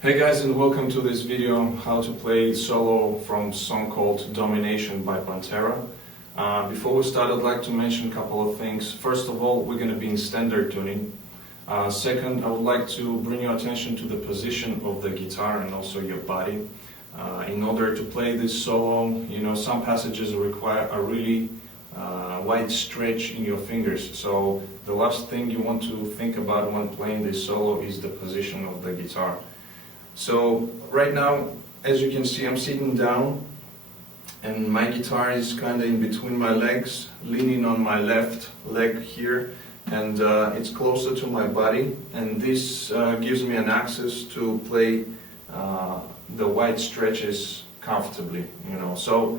Hey guys, and welcome to this video how to play solo from a song called Domination by Pantera. Before we start, I'd like to mention a couple of things. First of all, we're going to be in standard tuning. Second, I would like to bring your attention to the position of the guitar and also your body. In order to play this solo, some passages require a really wide stretch in your fingers. So the last thing you want to think about when playing this solo is the position of the guitar. So right now, as you can see, I'm sitting down and my guitar is kind of in between my legs, leaning on my left leg here, and it's closer to my body, and this gives me an access to play the wide stretches comfortably, So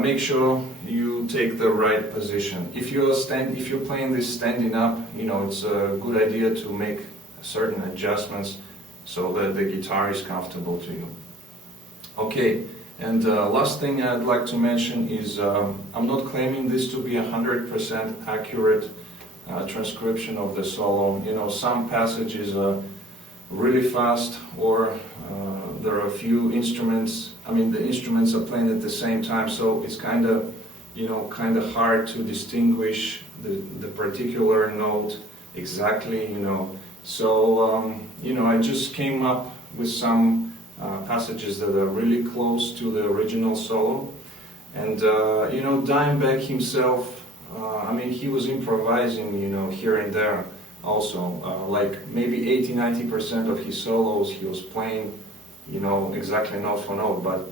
make sure you take the right position. If you're playing this standing up, it's a good idea to make certain adjustments so that the guitar is comfortable to you. Okay, and last thing I'd like to mention is I'm not claiming this to be 100% accurate transcription of the solo. Some passages are really fast, or there are a few instruments. The instruments are playing at the same time, so it's kind of hard to distinguish the particular note exactly. So I just came up with some passages that are really close to the original solo, and Dimebag himself, he was improvising, here and there also, like maybe 80–90% of his solos he was playing, exactly note for note, but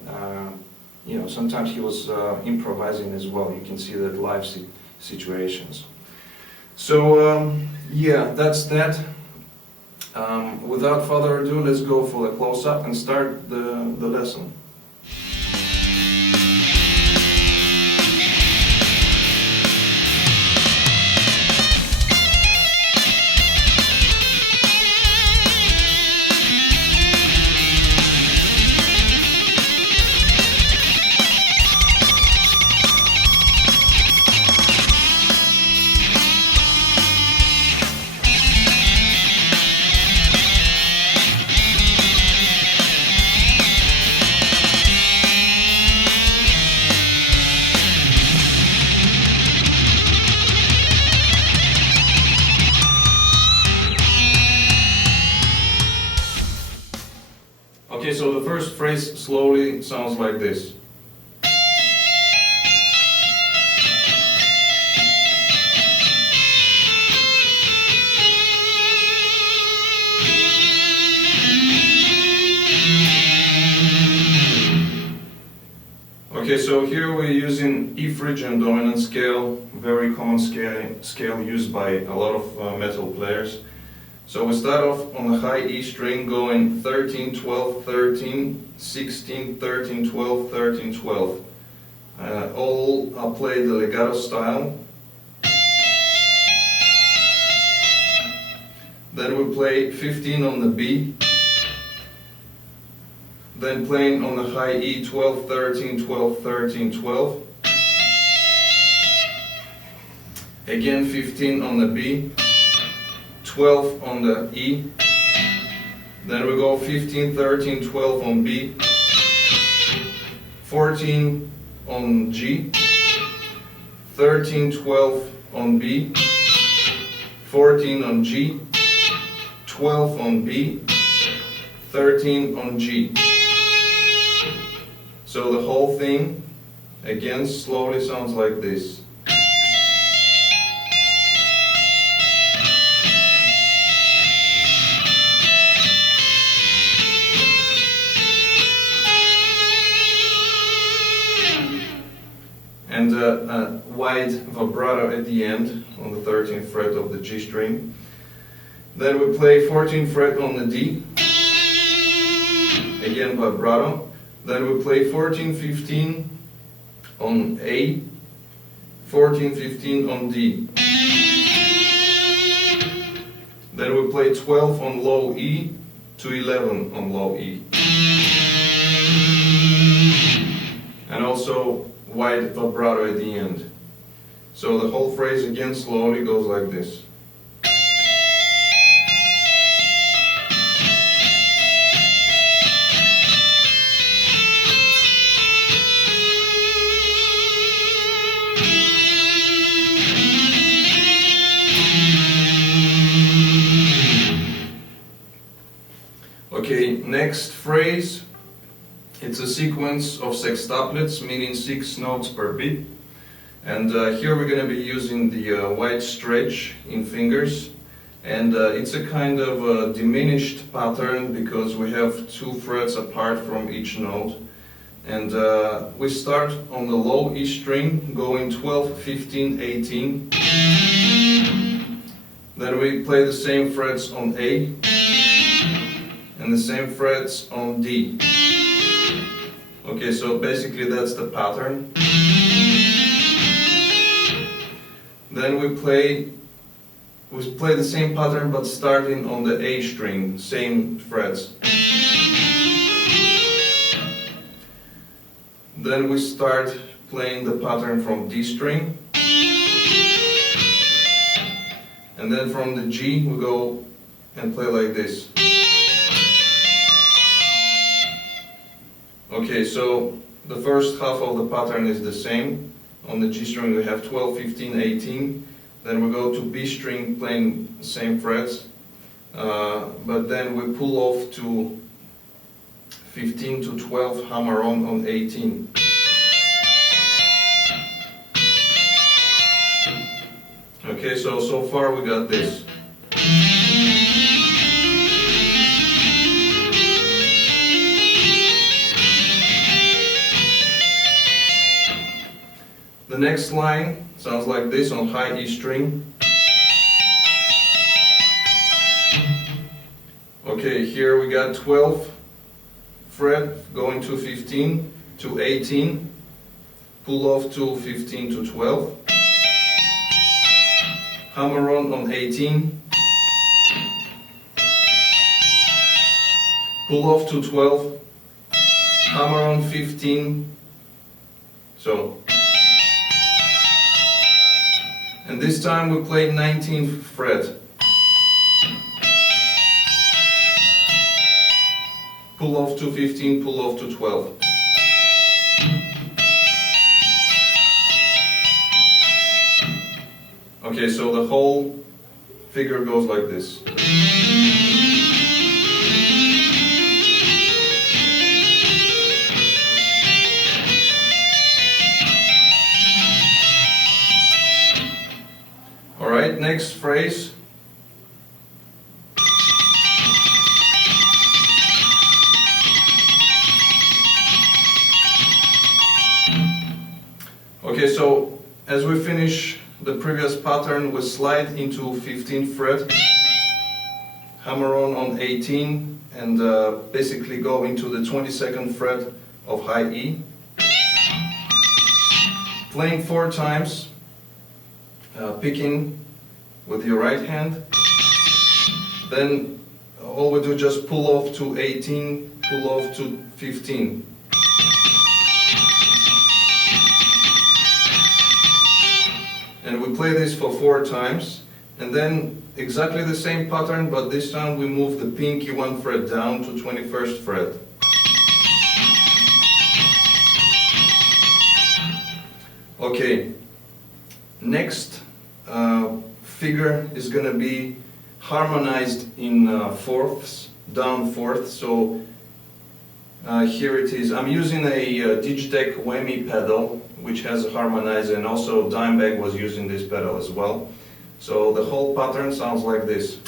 sometimes he was improvising as well. You can see that live situations. So yeah, that's that. Without further ado, let's go for the close-up and start the lesson. Okay, so the first phrase slowly sounds like this. Okay, so here we're using E Phrygian dominant scale, very common scale used by a lot of metal players. So we start off on the high E string, going 13, 12, 13, 16, 13, 12, 13, 12. I'll play the legato style. Then we play 15 on the B. Then playing on the high E, 12, 13, 12, 13, 12. Again 15 on the B. 12 on the E, then we go 15, 13, 12 on B, 14 on G, 13, 12 on B, 14 on G, 12 on B, 13 on G. So the whole thing, again, slowly sounds like this. And a wide vibrato at the end on the 13th fret of the G string. Then we play 14th fret on the D, again vibrato. Then we play 14, 15 on A, 14, 15 on D. Then we play 12 on low E to 11 on low E. And also wide vibrato at the end. So the whole phrase again slowly goes like this. Okay, next phrase, it's a sequence of sextuplets, meaning 6 notes per beat. And here we're going to be using the wide stretch in fingers. And it's a kind of a diminished pattern because we have 2 frets apart from each note. And we start on the low E string, going 12, 15, 18. Then we play the same frets on A and the same frets on D. Okay, so basically that's the pattern. Then we play the same pattern but starting on the A string, same frets. Then we start playing the pattern from D string. And then from the G we go and play like this. Okay, so the first half of the pattern is the same. On the G string we have 12, 15, 18. Then we go to B string playing the same frets. But then we pull off to 15 to 12, hammer on 18. Okay, so far we got this. The next line sounds like this on high E string. Okay, here we got 12 fret going to 15 to 18, pull off to 15 to 12, hammer on 18, pull off to 12, hammer on 15, so. And this time we play 19th fret. Pull off to 15, pull off to 12. Okay, so the whole figure goes like this. Alright, next phrase. Okay, so as we finish the previous pattern, we slide into 15th fret, hammer on 18, and basically go into the 22nd fret of high E. Playing 4 times, picking with your right hand. Then all we do just pull off to 18, pull off to 15. And we play this for 4 times, and then exactly the same pattern, but this time we move the pinky 1 fret down to 21st fret. Okay, next figure is going to be harmonized in fourths, down fourth. So here it is. I'm using a Digitech Whammy pedal, which has a harmonizer, and also Dimebag was using this pedal as well. So the whole pattern sounds like this.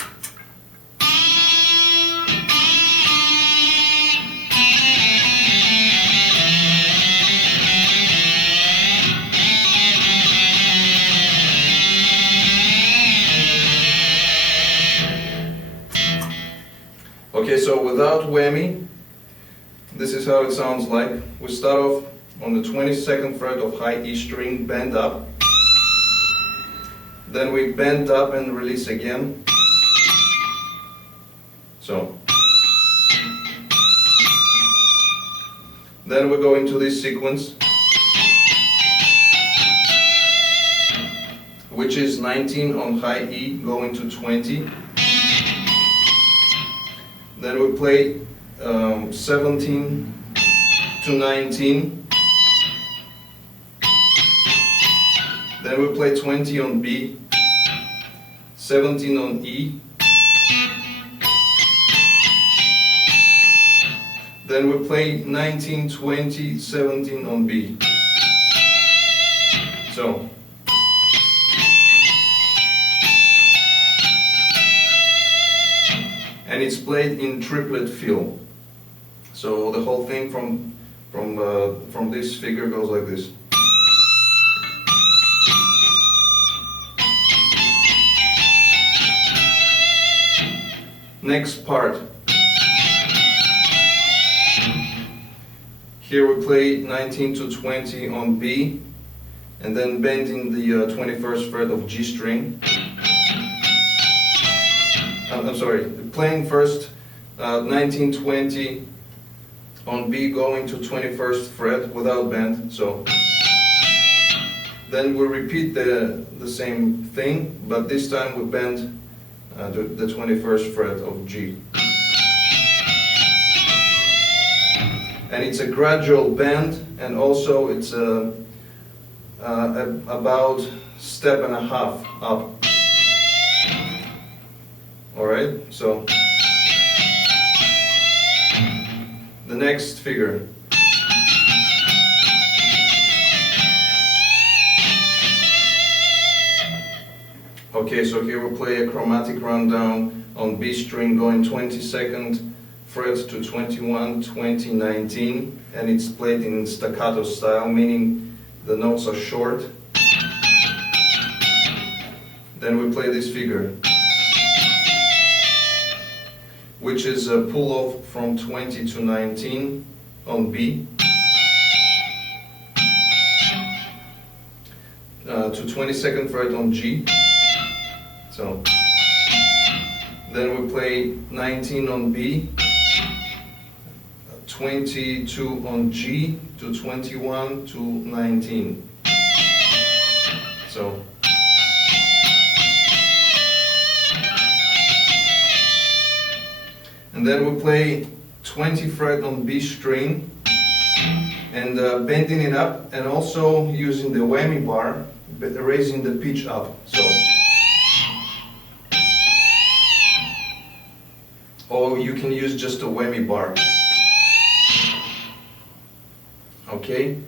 Okay, so without whammy, this is how it sounds like. We start off on the 22nd fret of high E string, bend up. Then we bend up and release again. So. Then we go into this sequence, which is 19 on high E going to 20. Then we play 17 to 19. Then we play 20 on B, 17 on E, Then we play 19, 20, 17 on B. So. And it's played in triplet feel. So the whole thing from this figure goes like this. Next part. Here we play 19 to 20 on B, and then bending the 21st fret of G string. I'm sorry, playing first 19, 20 on B, going to 21st fret without bend. So then we repeat the same thing, but this time we bend the 21st fret of G. And it's a gradual bend, and also it's about step and a half up. Alright, so the next figure. Okay, so here we play a chromatic run down on B string, going 22nd fret to 21, 20, 19, and it's played in staccato style, meaning the notes are short. Then we play this figure, which is a pull off from 20 to 19 on B, to 22nd fret on G. So then we play 19 on B, 22 on G, to 21 to 19. So and then we play 20 fret on B string, and bending it up, and also using the whammy bar, but raising the pitch up. So, or you can use just a whammy bar. Okay,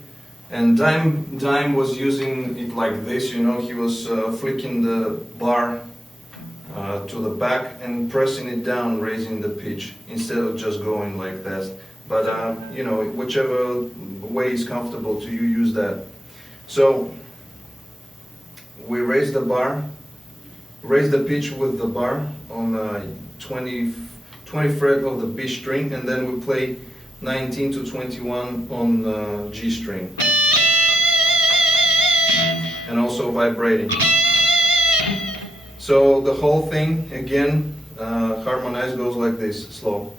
and Dime was using it like this, you know, he was flicking the bar to the back and pressing it down, raising the pitch, instead of just going like that. But you know, whichever way is comfortable to you, use that. So we raise the bar, raise the pitch with the bar on 20 fret of the B string, and then we play 19 to 21 on G string, and also vibrating. So the whole thing, again, harmonized, goes like this, slow.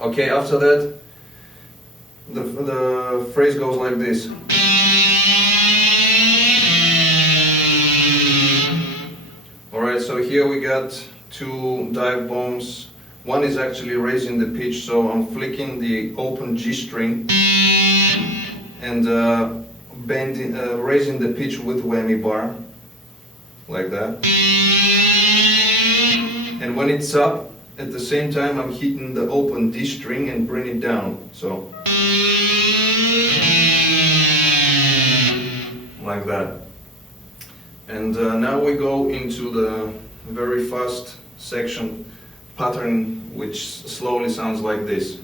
Okay, after that, the phrase goes like this. Alright, so here we got two dive bombs. One is actually raising the pitch, so I'm flicking the open G string and raising the pitch with whammy bar, like that. And when it's up, at the same time I'm hitting the open D string and bring it down, so like that. And now we go into the very fast section pattern, which slowly sounds like this.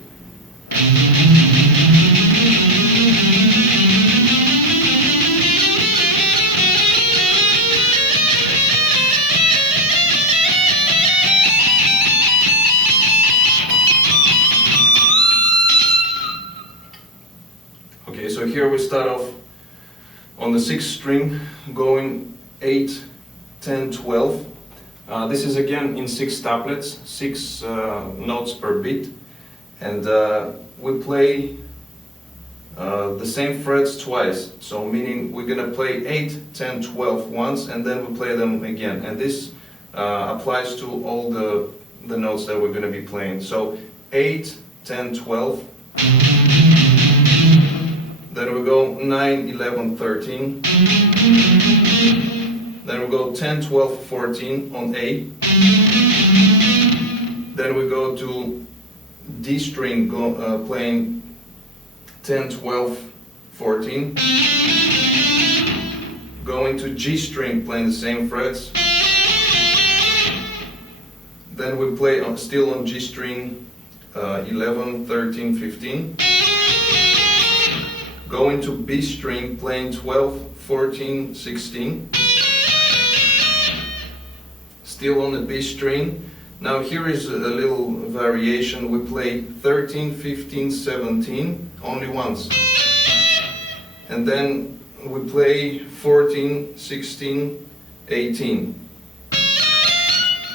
Okay, so here we start off on the 6th string, going 8, 10, 12. This is again in sextuplets, 6 notes per beat, and we play the same frets twice, so meaning we're gonna play 8, 10, 12 once, and then we play them again, and this applies to all the notes that we're gonna be playing. So 8, 10, 12. Then we go 9, 11, 13. Then we go 10, 12, 14 on A. Then we go to D string, playing 10, 12, 14. Going to G string, playing the same frets. Then we play still on G string 11, 13, 15. Going to B string, playing 12, 14, 16. Still on the B string. Now here is a little variation. We play 13, 15, 17 only once. And then we play 14, 16, 18.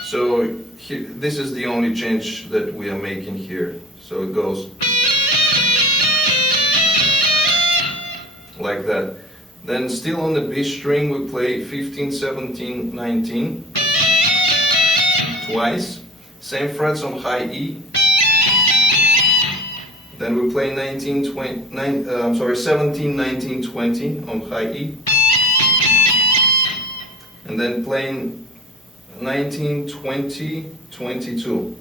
So here, this is the only change that we are making here. So it goes like that. Then still on the B string we play 15, 17, 19 twice. Same frets on high E. Then we play 17, 19, 20 on high E. And then playing 19, 20, 22.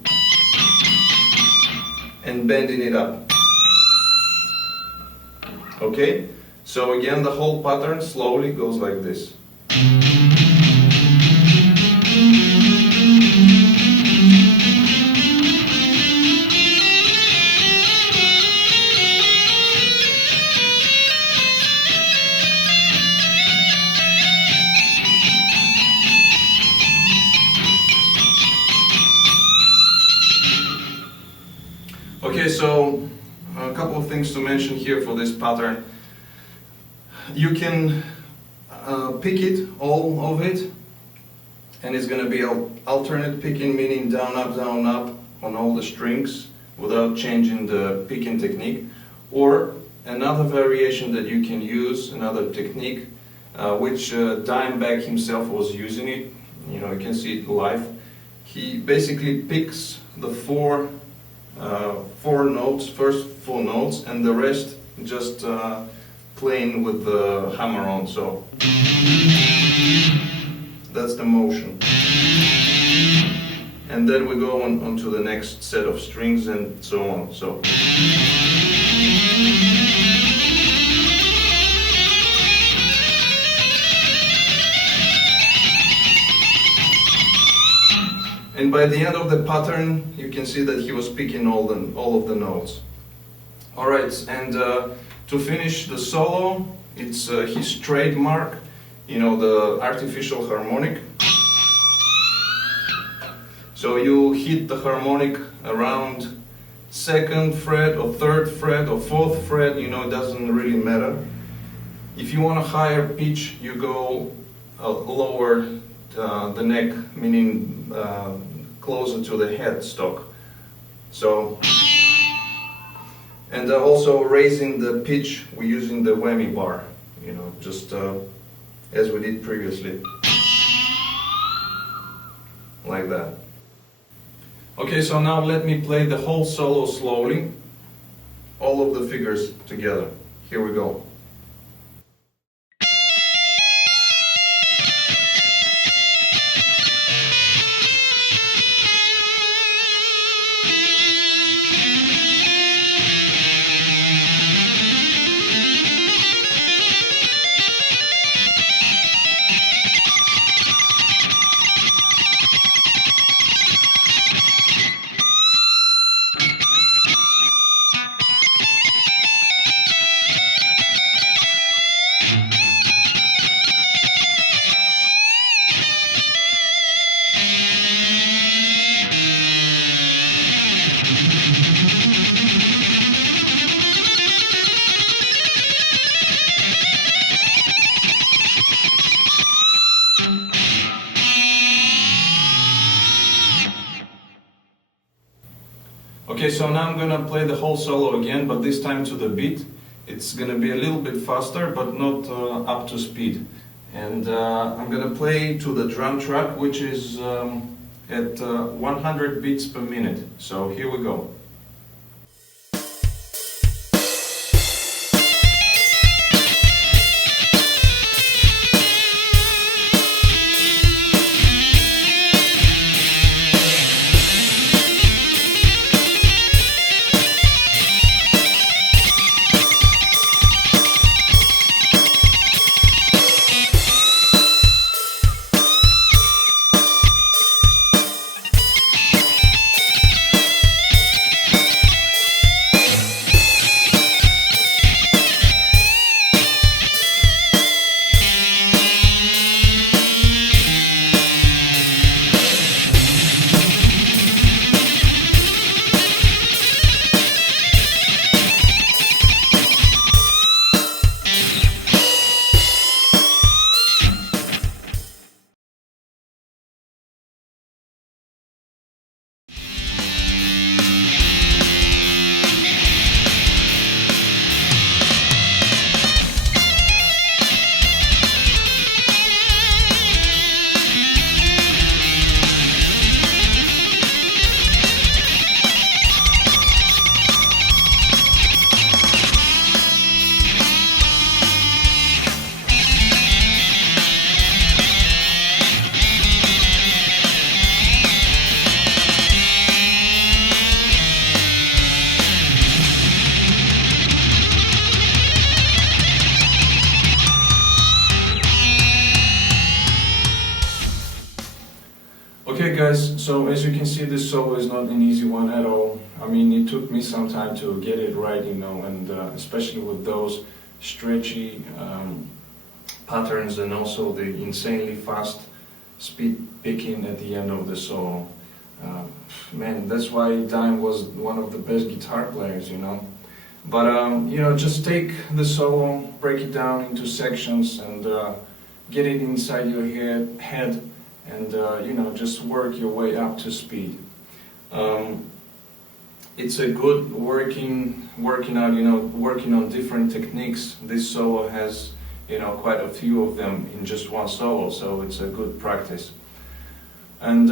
And bending it up. Okay? So again, the whole pattern slowly goes like this. Okay, so a couple of things to mention here for this pattern. You can pick it, all of it, and it's going to be alternate picking, meaning down, up on all the strings without changing the picking technique. Or another variation that you can use, another technique, which Dimebag himself was using it. You know, you can see it live. He basically picks the four notes, first four notes, and the rest just playing with the hammer on. So that's the motion. And then we go on to the next set of strings and so on. So and by the end of the pattern, you can see that he was picking all of the notes. All right, and to finish the solo, it's his trademark, you know, the artificial harmonic. So you hit the harmonic around 2nd fret or 3rd fret or 4th fret, you know, it doesn't really matter. If you want a higher pitch, you go lower the neck, meaning closer to the headstock. So, and also raising the pitch, we're using the whammy bar, you know, just as we did previously, like that. Okay, so now let me play the whole solo slowly, all of the figures together. Here we go. Okay, so now I'm gonna play the whole solo again, but this time to the beat. It's gonna be a little bit faster, but not up to speed. And I'm gonna play to the drum track, which is at 100 beats per minute. So here we go. So as you can see, this solo is not an easy one at all. I mean, it took me some time to get it right, you know, and especially with those stretchy patterns and also the insanely fast speed picking at the end of the solo. Man, that's why Dime was one of the best guitar players, you know. But you know, just take the solo, break it down into sections, and get it inside your head, and you know, just work your way up to speed. It's a good working out, you know, working on different techniques. This solo has, you know, quite a few of them in just one solo, so it's a good practice. And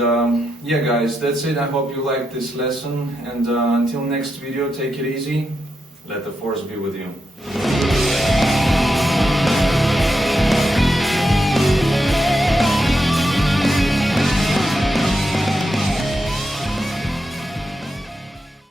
yeah, guys, that's it. I hope you liked this lesson, and until next video, take it easy. Let the force be with you.